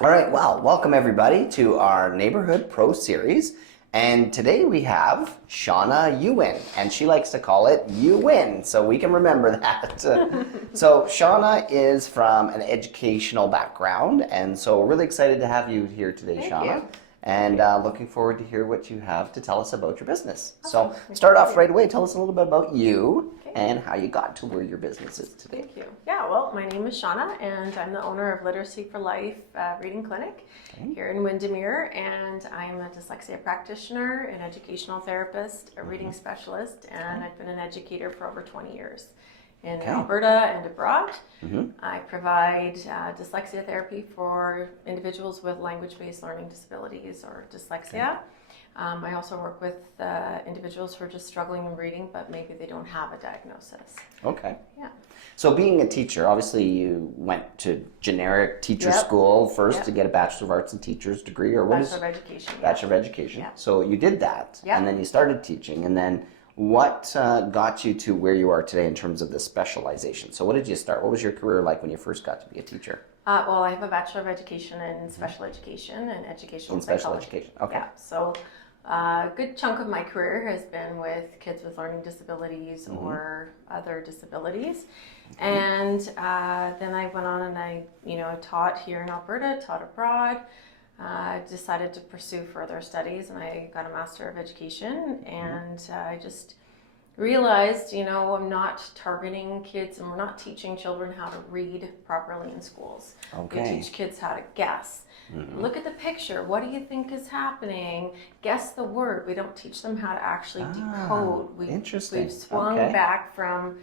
All right, well, welcome everybody to our Neighborhood Pro Series. And today we have Shauna Ewen, and she likes to call it You Win, so we can remember that. So Shauna is from an educational background, and so we're really excited to have you here today, Thank Shauna. you. And looking forward to hear what you have to tell us about your business. Awesome. So start off right away. Tell us a little bit about you Okay. and how you got to where your business is today. Thank you. Yeah, well, my name is Shauna, and I'm the owner of Literacy for Life Reading Clinic here in Windermere, and I'm a dyslexia practitioner, an educational therapist, a reading specialist, and I've been an educator for over 20 years in Alberta and abroad. I provide dyslexia therapy for individuals with language-based learning disabilities or dyslexia. I also work with individuals who are just struggling in reading, but maybe they don't have a diagnosis. Okay. Yeah. So being a teacher, obviously you went to generic teacher school first to get a Bachelor of Arts in Teachers degree, or what is Bachelor of Education. Bachelor of Education. Yeah. So you did that, and then you started teaching, and then what got you to where you are today in terms of the specialization? So what did you start? What was your career like when you first got to be a teacher? Well, I have a Bachelor of Education in Special Education and Educational Psychology. Special education. Okay. Yeah. So a good chunk of my career has been with kids with learning disabilities or other disabilities. And then I went on and I taught here in Alberta, taught abroad. Decided to pursue further studies, and I got a Master of Education, and I just realized, I'm not targeting kids and we're not teaching children how to read properly in schools. Okay. We teach kids how to guess. Look at the picture. What do you think is happening? Guess the word. We don't teach them how to actually decode. Interesting. We've swung back from,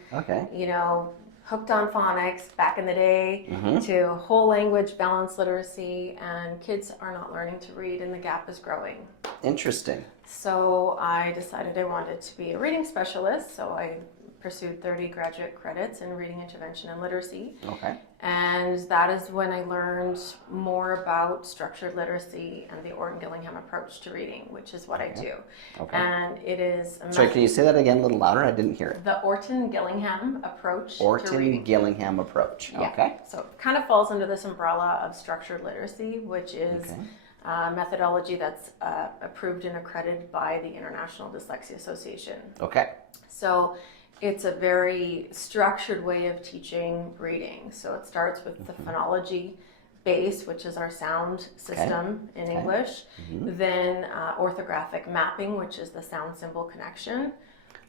hooked on phonics back in the day to whole language balanced literacy, and kids are not learning to read, and the gap is growing. Interesting. So I decided I wanted to be a reading specialist, so I pursued 30 graduate credits in reading intervention and literacy. Okay. And that is when I learned more about structured literacy and the Orton-Gillingham approach to reading, which is what I do. Okay. And it is Sorry, can you say that again a little louder? I didn't hear it. The Orton-Gillingham approach to reading. Orton-Gillingham approach. Yeah. Okay. So it kind of falls under this umbrella of structured literacy, which is methodology that's approved and accredited by the International Dyslexia Association. Okay. So it's a very structured way of teaching reading. So it starts with the phonology base, which is our sound system in English, then orthographic mapping, which is the sound symbol connection.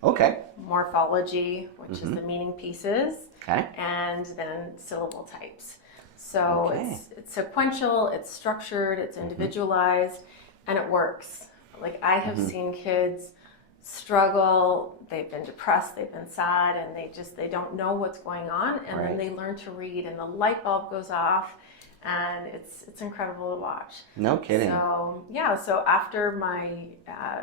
Okay. Morphology, which is the meaning pieces, and then syllable types. So it's sequential, it's structured, it's individualized, and it works. Like I have seen kids struggle, they've been depressed, they've been sad, and they don't know what's going on, and then they learn to read, and the light bulb goes off, and it's incredible to watch. No kidding. So after my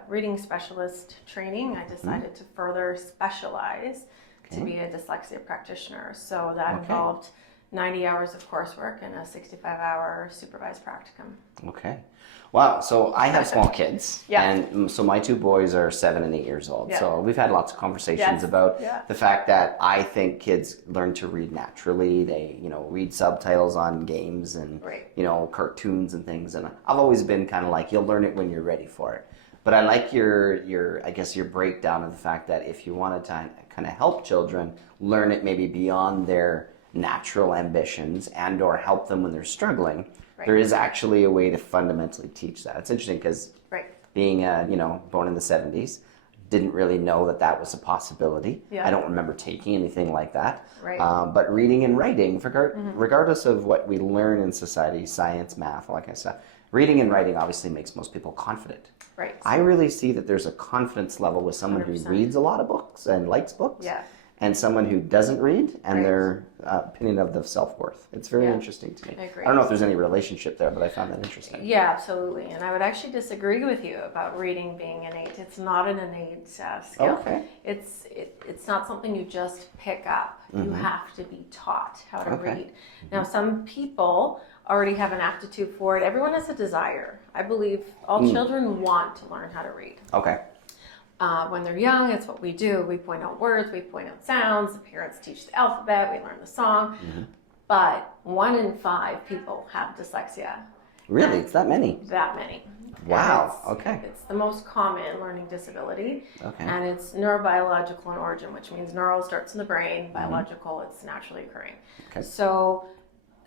reading specialist training, I decided to further specialize to be a dyslexia practitioner. So that involved 90 hours of coursework and a 65-hour supervised practicum. Okay. Wow. So I have small kids. Yeah. And so my two boys are 7 and 8 years old. Yeah. So we've had lots of conversations about the fact that I think kids learn to read naturally. They, read subtitles on games and, cartoons and things. And I've always been kind of like, you'll learn it when you're ready for it. But I like your breakdown of the fact that if you want to kind of help children learn it maybe beyond their natural ambitions and or help them when they're struggling, there is actually a way to fundamentally teach that. It's interesting because being born in the 70s, didn't really know that was a possibility. I don't remember taking anything like that. But reading and writing, regardless of what we learn in society, science, math, all that kind of stuff, reading and writing obviously makes most people confident. I really see that there's a confidence level with someone 100%. Who reads a lot of books and likes books. And someone who doesn't read and their opinion of the self-worth. It's very interesting to me. I agree. I don't know if there's any relationship there, but I found that interesting. Yeah, absolutely. And I would actually disagree with you about reading being innate. It's not an innate skill. Okay. It's not something you just pick up. You have to be taught how to read. Now, some people already have an aptitude for it. Everyone has a desire. I believe all children want to learn how to read. Okay. When they're young, it's what we do. We point out words, we point out sounds. The parents teach the alphabet, we learn the song. but 1 in 5 people have dyslexia. Really? It's that many? That many. Wow. Okay. It's the most common learning disability. Okay. And it's neurobiological in origin, which means neural starts in the brain, biological, it's naturally occurring. Okay. So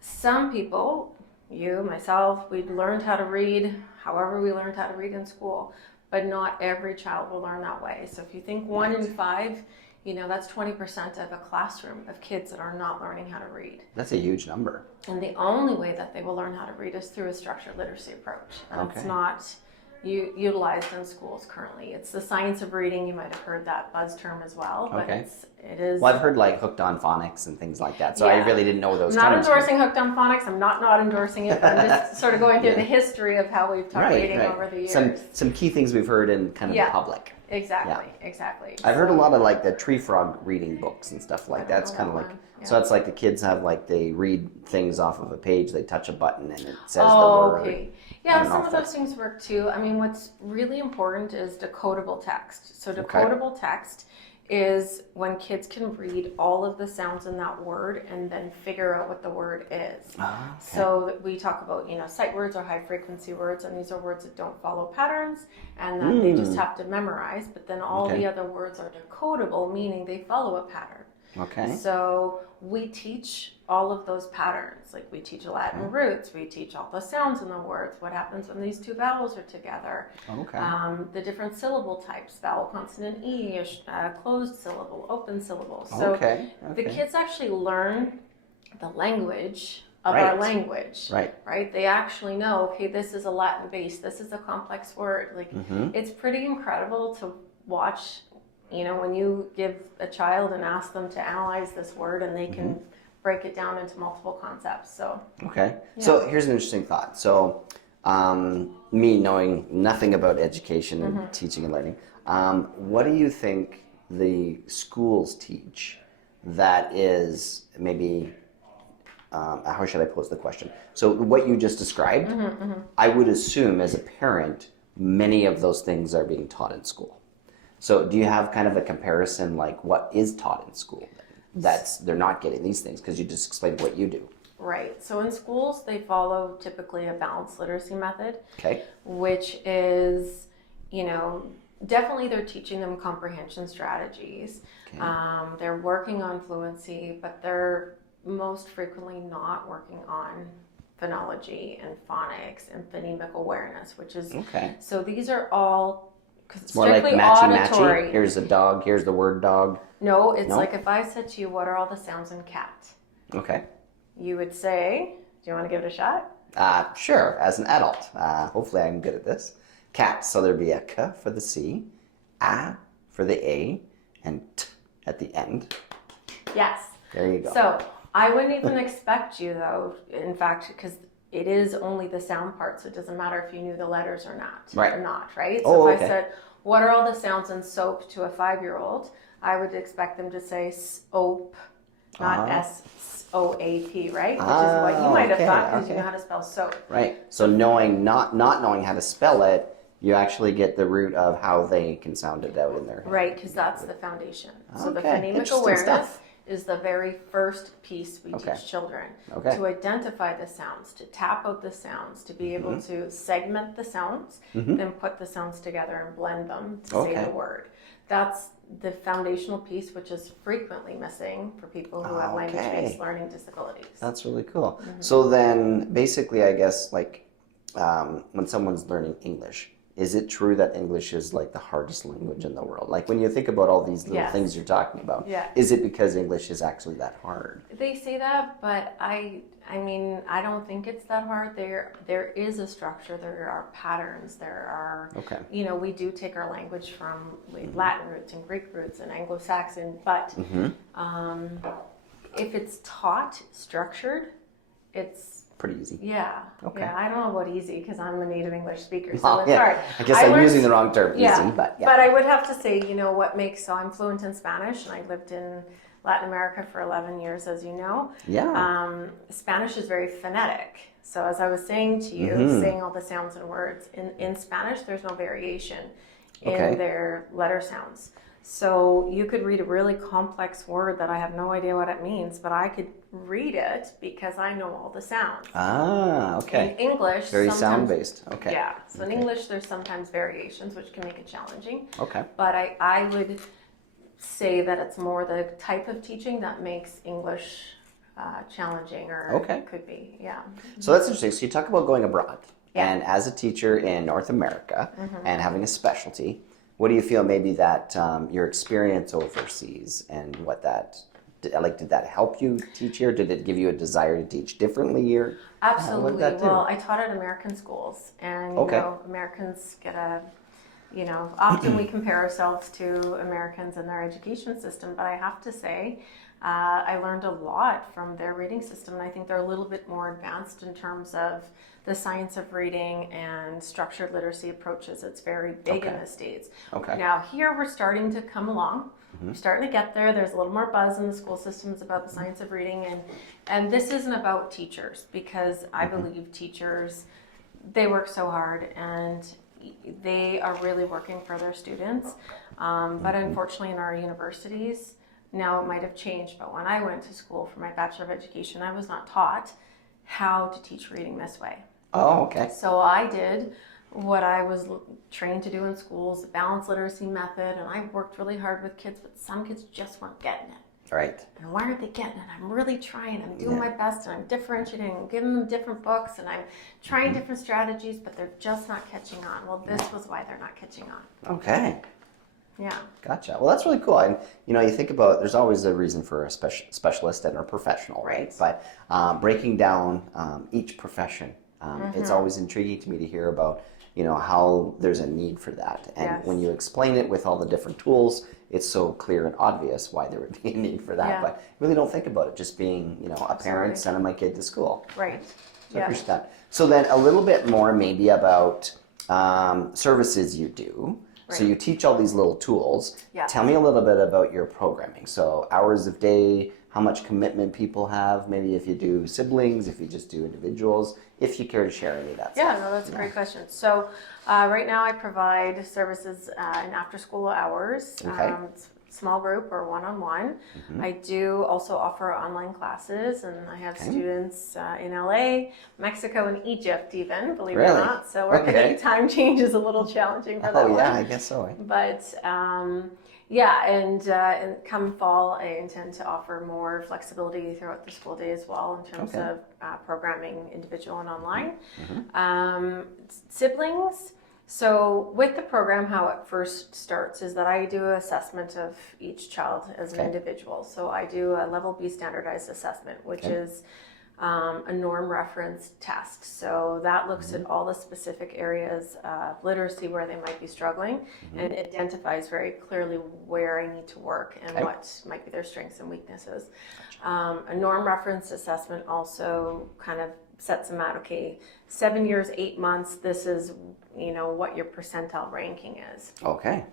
some people, you, myself, we learned how to read however we learned how to read in school, but not every child will learn that way. So if you think 1 in 5, that's 20% of a classroom of kids that are not learning how to read. That's a huge number. And the only way that they will learn how to read is through a structured literacy approach. And it's not utilized in schools currently. It's the science of reading. You might have heard that buzz term as well, but it is. Well, I've heard like hooked on phonics and things like that, so I really didn't know those terms. I'm not endorsing hooked on phonics. I'm not endorsing it. I'm just sort of going through the history of how we've taught reading over the years. Some key things we've heard in kind of the public. Exactly. I've heard a lot of like the tree frog reading books and stuff like that. It's kind of like, so it's like the kids have like, they read things off of a page, they touch a button and it says the word. Okay. Yeah, some of those things work too. I mean, what's really important is decodable text. So decodable text is when kids can read all of the sounds in that word and then figure out what the word is. So we talk about, sight words or high frequency words, and these are words that don't follow patterns and that they just have to memorize, but then all the other words are decodable, meaning they follow a pattern. Okay. So we teach all of those patterns. Like we teach Latin roots, we teach all the sounds in the words, what happens when these two vowels are together, the different syllable types, vowel, consonant, E, closed syllable, open syllable. So the kids actually learn the language of our language, right? They actually know, okay, this is a Latin base, this is a complex word. Like it's pretty incredible to watch. When you give a child and ask them to analyze this word and they can break it down into multiple concepts. So So here's an interesting thought. So me knowing nothing about education and teaching and learning, what do you think the schools teach that is maybe, how should I pose the question? So what you just described, I would assume as a parent, many of those things are being taught in school. So do you have kind of a comparison, like what is taught in school that's they're not getting these things, because you just explained what you do? Right. So in schools, they follow typically a balanced literacy method, okay, which is, definitely they're teaching them comprehension strategies. Okay. They're working on fluency, but they're most frequently not working on phonology and phonics and phonemic awareness, which is, so these are all, it's more like matchy-matchy. Here's a dog, here's the word dog. No, it's like if I said to you, what are all the sounds in cat? Okay. You would say, do you want to give it a shot? Sure, as an adult. Hopefully I'm good at this. Cat, so there'd be a K for the C, A for the A, and T at the end. Yes. There you go. So I wouldn't even expect you, though, in fact, because it is only the sound part, so it doesn't matter if you knew the letters or not. Right? So if I said, what are all the sounds in soap to a 5-year-old, I would expect them to say soap, not S-O-A-P, right? Which is what you might have thought because you know how to spell soap. Right. So knowing not knowing how to spell it, you actually get the root of how they can sound it out in their head. Right, because that's the foundation. So the phonemic awareness is the very first piece we teach children, to identify the sounds, to tap out the sounds, to be able to segment the sounds, then put the sounds together and blend them to say the word. That's the foundational piece, which is frequently missing for people who have language-based learning disabilities. That's really cool. So then basically, I guess, like when someone's learning English, is it true that English is like the hardest language in the world? Like when you think about all these little things you're talking about, is it because English is actually that hard? They say that, but I mean, I don't think it's that hard. There is a structure, there are patterns, there are, we do take our language from Latin roots and Greek roots and Anglo-Saxon, but if it's taught structured, it's pretty easy. Yeah. I don't know about easy because I'm a native English speaker, so it's hard. I guess I'm using the wrong term, easy, but But I would have to say, what makes, so I'm fluent in Spanish, and I lived in Latin America for 11 years, as you know. Yeah. Spanish is very phonetic. So as I was saying to you, saying all the sounds and words, in Spanish, there's no variation in their letter sounds. So you could read a really complex word that I have no idea what it means, but I could read it because I know all the sounds. Ah, okay. In English, very sound-based. Okay. Yeah. So in English, there's sometimes variations, which can make it challenging. Okay. But I would say that it's more the type of teaching that makes English challenging, or could be. Yeah. So that's interesting. So you talk about going abroad, and Yeah. as a teacher in North America and having a specialty, what do you feel maybe that your experience overseas and what that, like, did that help you teach here? Did it give you a desire to teach differently here? Absolutely. Well, I taught at American schools, and you know, Americans get a, you know, often we compare ourselves to Americans and their education system, but I have to say, I learned a lot from their reading system, and I think they're a little bit more advanced in terms of the science of reading and structured literacy approaches. It's very big in the States. Now here we're starting to come along. We're starting to get there. There's a little more buzz in the school systems about the science of reading, and this isn't about teachers, because I believe teachers, they work so hard and they are really working for their students. But unfortunately in our universities, now it might have changed, but when I went to school for my Bachelor of Education, I was not taught how to teach reading this way. Oh, okay. So I did what I was trained to do in schools, the balanced literacy method, and I worked really hard with kids, but some kids just weren't getting it. Right. And why aren't they getting it? I'm really trying. I'm doing my best, and I'm differentiating, I'm giving them different books, and I'm trying different strategies, but they're just not catching on. Well, this was why they're not catching on. Okay. Yeah. Gotcha. Well, that's really cool. And you know, you think about, there's always a reason for a specialist and a professional, right? But breaking down each profession, it's always intriguing to me to hear about, you know, how there's a need for that. And when you explain it with all the different tools, it's so clear and obvious why there would be a need for that. But you really don't think about it just being, you know, a parent sending my kid to school. Right. So I appreciate that. So then a little bit more maybe about services you do. So you teach all these little tools. Tell me a little bit about your programming. So hours of day, how much commitment people have, maybe if you do siblings, if you just do individuals, if you care to share any of that stuff. Yeah, no, that's a great question. So right now I provide services in after-school hours, small group or one-on-one. I do also offer online classes, and I have students in LA, Mexico, and Egypt even, believe it or not. So working time change is a little challenging for that one. I guess so. But yeah, and come fall, I intend to offer more flexibility throughout the school day as well in terms of programming individual and online. Siblings. So with the program, how it first starts is that I do an assessment of each child as an individual. So I do a level B standardized assessment, which is a norm reference test. So that looks at all the specific areas of literacy where they might be struggling and identifies very clearly where I need to work and what might be their strengths and weaknesses. A norm reference assessment also kind of sets them out, okay, 7 years, 8 months, this is, you know, what your percentile ranking is. Okay.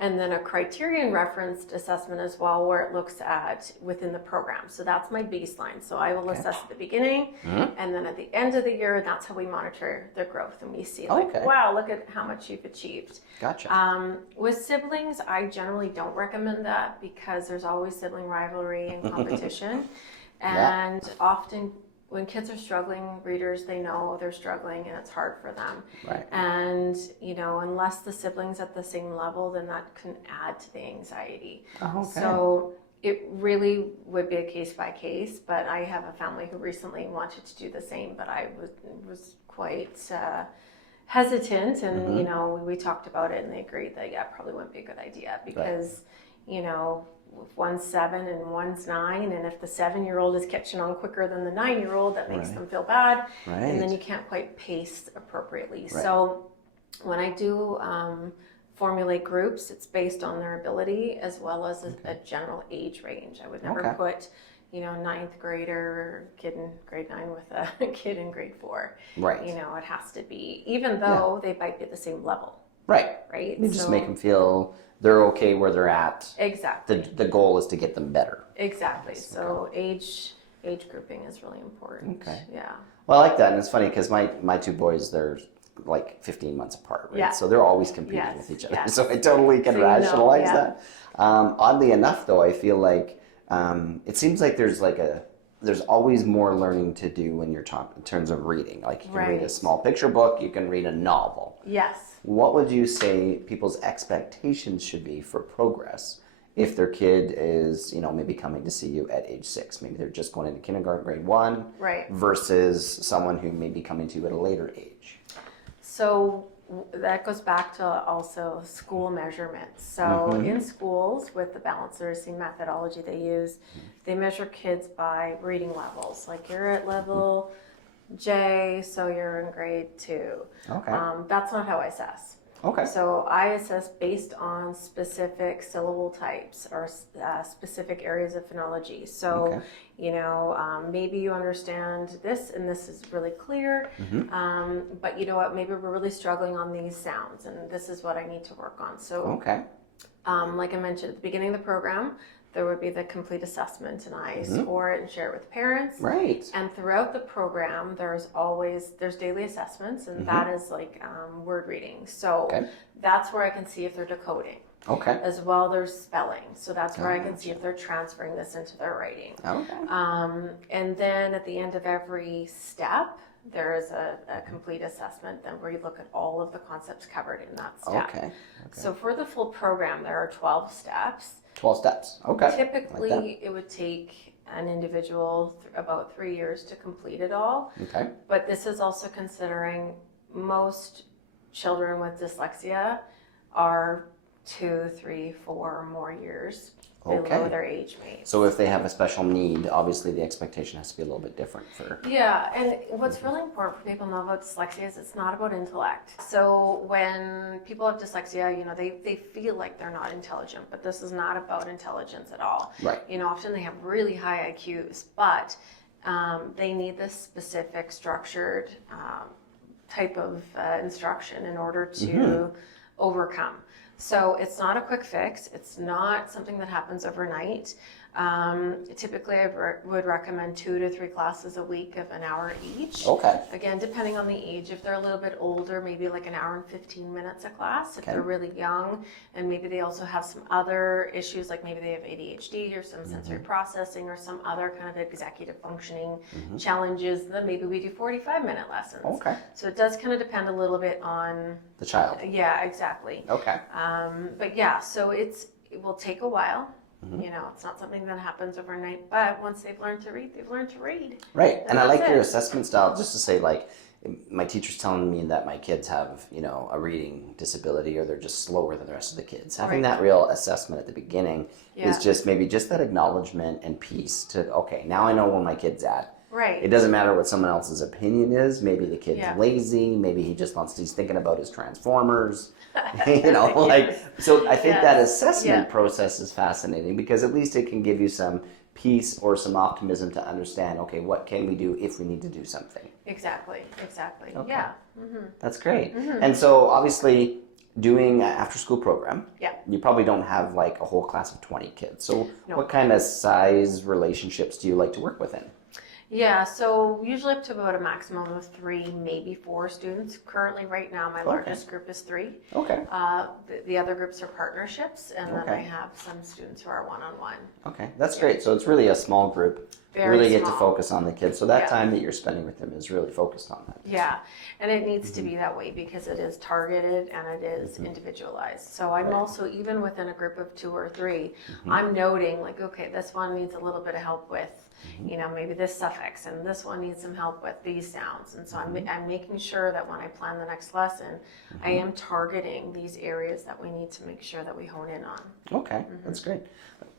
And then a criterion referenced assessment as well, where it looks at within the program. So that's my baseline. So I will assess at the beginning, and then at the end of the year, that's how we monitor their growth. And we see like, wow, look at how much you've achieved. Gotcha. With siblings, I generally don't recommend that because there's always sibling rivalry and competition. And often when kids are struggling, readers, they know they're struggling and it's hard for them. Right. And, you know, unless the sibling's at the same level, then that can add to the anxiety. So it really would be a case by case, but I have a family who recently wanted to do the same, but I was quite hesitant, and, you know, we talked about it and they agreed that, it probably wouldn't be a good idea because, you know, if one's 7 and one's 9, and if the 7-year-old is catching on quicker than the 9-year-old, that makes them feel bad, and then you can't quite pace appropriately. So when I do formulate groups, it's based on their ability as well as a general age range. I would never put, you know, 9th grader kid in grade 9 with a kid in grade 4. Right. You know, it has to be, even though they might be at the same level. Right. You just make them feel they're okay where they're at. Exactly. The goal is to get them better. Exactly. So age grouping is really important. Okay. Yeah. Well, I like that, and it's funny because my 2 boys, they're like 15 months apart, right? Yeah. So they're always competing Yes. with each other. Yes. So I totally can So rationalize yeah. that. Oddly enough, though, I feel like it seems like there's always more learning to do when you're talking in terms of reading. Like you can read a small picture book, you can read a novel. Yes. What would you say people's expectations should be for progress if their kid is, maybe coming to see you at age 6? Maybe they're just going into kindergarten, grade 1, versus someone who may be coming to you at a later age. So that goes back to also school measurements. So in schools, with the balanced literacy methodology they use, they measure kids by reading levels. Like you're at level J, so you're in grade 2. Okay. That's not how I assess. Okay. So I assess based on specific syllable types or specific areas of phonology. So, maybe you understand this and this is really clear, but you know what, maybe we're really struggling on these sounds and this is what I need to work on. So, like I mentioned at the beginning of the program, there would be the complete assessment, and I score it and share it with parents. Right. And throughout the program, there's daily assessments, and that is like word reading. So that's where I can see if they're decoding. Okay. As well, there's spelling. So that's where I can see if they're transferring this into their writing. Okay. And then at the end of every step, there is a complete assessment then where you look at all of the concepts covered in that step. Okay. So for the full program, there are 12 steps. 12 steps. Okay. Typically, it would take an individual about 3 years to complete it all. Okay. But this is also considering most children with dyslexia are 2, 3, 4 more years below their age mate. So if they have a special need, obviously the expectation has to be a little bit different for... Yeah, and what's really important for people to know about dyslexia is it's not about intellect. So when people have dyslexia, they feel like they're not intelligent, but this is not about intelligence at all. Right. Often they have really high IQs, but they need this specific structured type of instruction in order to overcome. So it's not a quick fix. It's not something that happens overnight. Typically, I would recommend 2 to 3 classes a week of an hour each. Okay. Again, depending on the age. If they're a little bit older, maybe like an hour and 15 minutes a class. If they're really young, and maybe they also have some other issues, like maybe they have ADHD or some sensory processing or some other kind of executive functioning challenges, then maybe we do 45-minute lessons. Okay. So it does kind of depend a little bit on the child. Yeah, exactly. Okay. But yeah, so it will take a while. It's not something that happens overnight, but once they've learned to read, they've learned to read. Right. And I like your assessment style, just to say, like, my teacher's telling me that my kids have, a reading disability or they're just slower than the rest of the kids. Having that real assessment at the beginning is just maybe just that acknowledgement and peace to, okay, now I know where my kid's at. Right. It doesn't matter what someone else's opinion is. Maybe the kid's lazy. Maybe he's thinking about his Transformers. So I think that assessment process is fascinating because at least it can give you some peace or some optimism to understand, okay, what can we do if we need to do something? Exactly. Okay. Yeah. That's great. And so obviously doing an after school program, you probably don't have like a whole class of 20 kids. So what kind of size relationships do you like to work within? Yeah, so usually up to about a maximum of 3, maybe 4 students. Currently, right now, my largest group is 3. Okay. The other groups are partnerships, and then I have some students who are one-on-one. Okay, that's great. So it's really a small group. Very really small. Get to focus on the kids. So that time that you're spending with them is really focused on that. Yeah, and it needs to be that way because it is targeted and it is individualized. So I'm also, even within a group of 2 or 3, I'm noting like, okay, this one needs a little bit of help with maybe this suffix, and this one needs some help with these sounds. And so I'm making sure that when I plan the next lesson, I am targeting these areas that we need to make sure that we hone in on. Okay, that's great.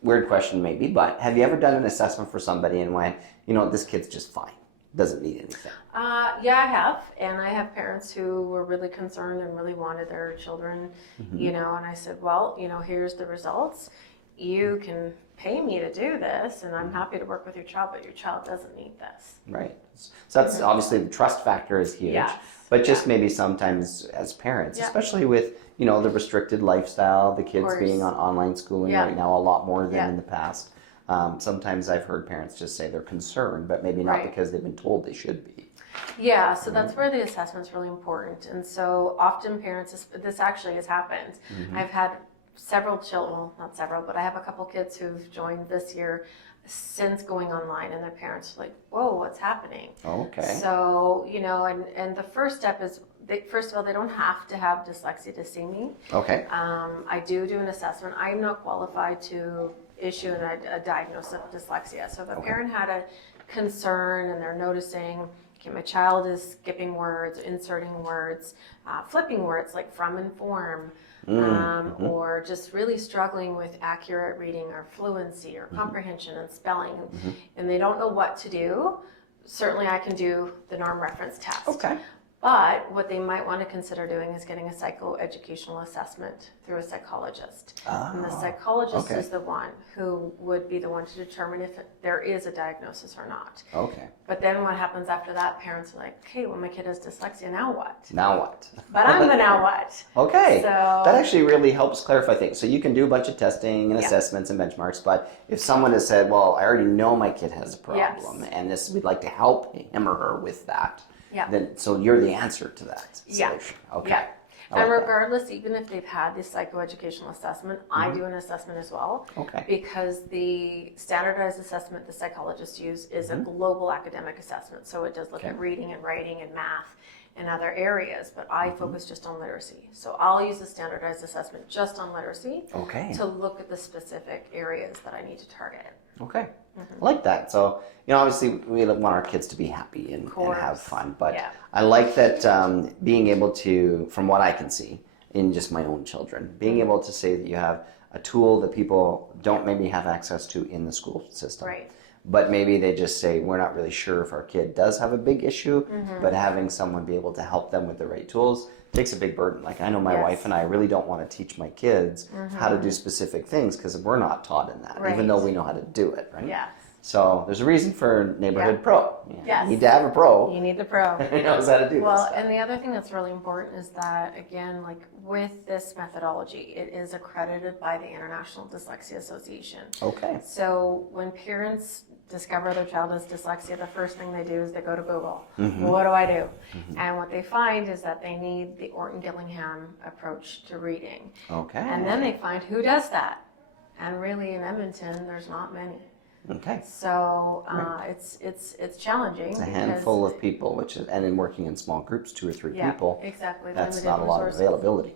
Weird question maybe, but have you ever done an assessment for somebody and went, this kid's just fine, doesn't need anything? Yeah, I have. And I have parents who were really concerned and really wanted their children, and I said, well, here's the results. You can pay me to do this, and I'm happy to work with your child, but your child doesn't need this. Right. So that's obviously the trust factor is huge. Yes. But just maybe sometimes as parents, especially with, the restricted lifestyle, the kids being on online schooling right now a lot more than in the past. Sometimes I've heard parents just say they're concerned, but maybe not because they've been told they should be. Yeah, so that's where the assessment's really important. And so often parents, this actually has happened. I've had several children, well, not several, but I have a couple kids who've joined this year since going online, and their parents are like, whoa, what's happening? Okay. So, you know, and the first step is, first of all, they don't have to have dyslexia to see me. Okay. I do an assessment. I'm not qualified to issue a diagnosis of dyslexia. So if a parent had a concern and they're noticing, okay, my child is skipping words, inserting words, flipping words like from and form, or just really struggling with accurate reading or fluency or comprehension and spelling, and they don't know what to do, certainly I can do the norm reference test. Okay. But what they might want to consider doing is getting a psychoeducational assessment through a psychologist. And the psychologist is the one who would be the one to determine if there is a diagnosis or not. Okay. But then what happens after that, parents are like, okay, well, my kid has dyslexia, now what? Now what? But I'm the now what? Okay. So that actually really helps clarify things. So you can do a bunch of testing and assessments and benchmarks, but if someone has said, well, I already know my kid has a problem and this, we'd like to help him or her with that. Yeah. Then, so you're the answer to that solution. Okay. Yeah. I like And that. regardless, even if they've had this psychoeducational assessment, I do an assessment as well. Okay. Because the standardized assessment the psychologists use is a global academic assessment. So it does look at reading and writing and math and other areas, but I focus just on literacy. So I'll use a standardized assessment just on literacy to look at the specific areas that I need to target. Okay. I like that. So, you know, obviously we want our kids to be happy and have fun, but I like that being able to, from what I can see in just my own children, being able to say that you have a tool that people don't maybe have access to in the school system. Right. But maybe they just say, we're not really sure if our kid does have a big issue, but having someone be able to help them with the right tools takes a big burden. Like I know my wife and I really don't want to teach my kids how to do specific things because we're not taught in that, even though we know how to do it, right? Yeah. So there's a reason for neighborhood pro. Yes. You need to have a pro. You need the pro. Who knows how to do this Well, stuff. and the other thing that's really important is that, again, like with this methodology, it is accredited by the International Dyslexia Association. Okay. So when parents discover their child has dyslexia, the first thing they do is they go to Google. What do I do? And what they find is that they need the Orton-Gillingham approach to reading. Okay. And then they find who does that. And really in Edmonton, there's not many. Okay. So it's challenging. It's a handful of people, and in working in small groups, 2 or 3 people. Exactly. That's limited not a lot of resources. availability.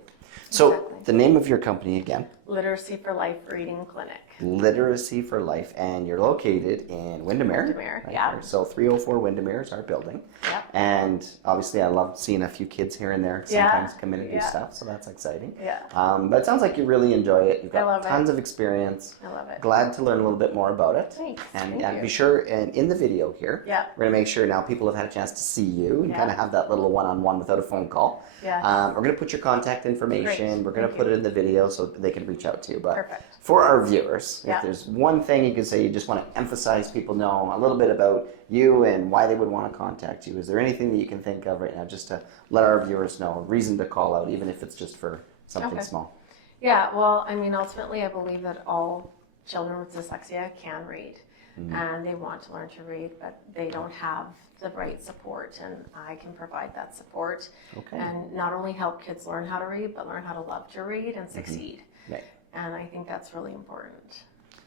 So the name of your company again? Literacy for Life Reading Clinic. Literacy for Life, and you're located in Windermere. Windermere, right yeah. There. So 304 Windermere is our building. Yep. And obviously I love seeing a few kids here and there sometimes come in and do stuff, so that's exciting. Yeah. But it sounds like you really enjoy it. You've I got love tons it. of experience. I love it. Glad to learn a little bit more about it. Thanks. And, Thank you. be sure, and in the video here, Yeah. we're going to make sure now people have had a chance to see you and kind of have that little one-on-one without a phone call. Yeah. We're going to put your contact information. Great. We're going to Thank put you. it in the video so they can reach out to you. But Perfect. for our viewers, Yeah. if there's one thing you could say you just want to emphasize, people know a little bit about you and why they would want to contact you. Is there anything that you can think of right now just to let our viewers know, a reason to call out, even if it's just for something small? Yeah, well, I mean, ultimately, I believe that all children with dyslexia can read, and they want to learn to read, but they don't have the right support, and I can provide that support. Okay. And not only help kids learn how to read, but learn how to love to read and succeed. Right. And I think that's really important.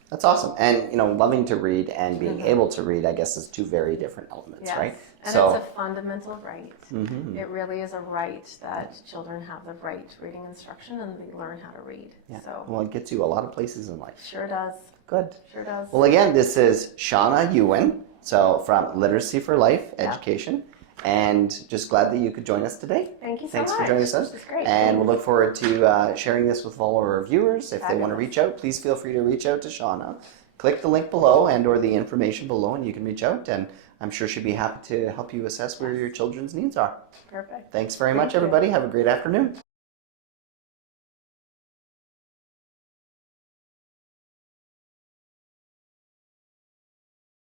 That's awesome. And, you know, loving to read and being able to read, I guess, is 2 very different elements, right? And So, it's a fundamental right. It really is a right that children have the right reading instruction and they learn how to read. yeah. So Well, it gets you a lot of places in life. sure does. Good. Sure does. Well, again, this is Shauna Ewen, so from Literacy for Life Education, and just glad that you could join us today. Thank you so Thanks much. for joining us. This is great. And we'll look forward to sharing this with all our viewers. If they want to Fabulous. reach out, please feel free to reach out to Shauna. Click the link below or the information below, and you can reach out, and I'm sure she'd be happy to help you assess where your children's needs are. Perfect. Thanks very much, you. everybody. Have a great afternoon.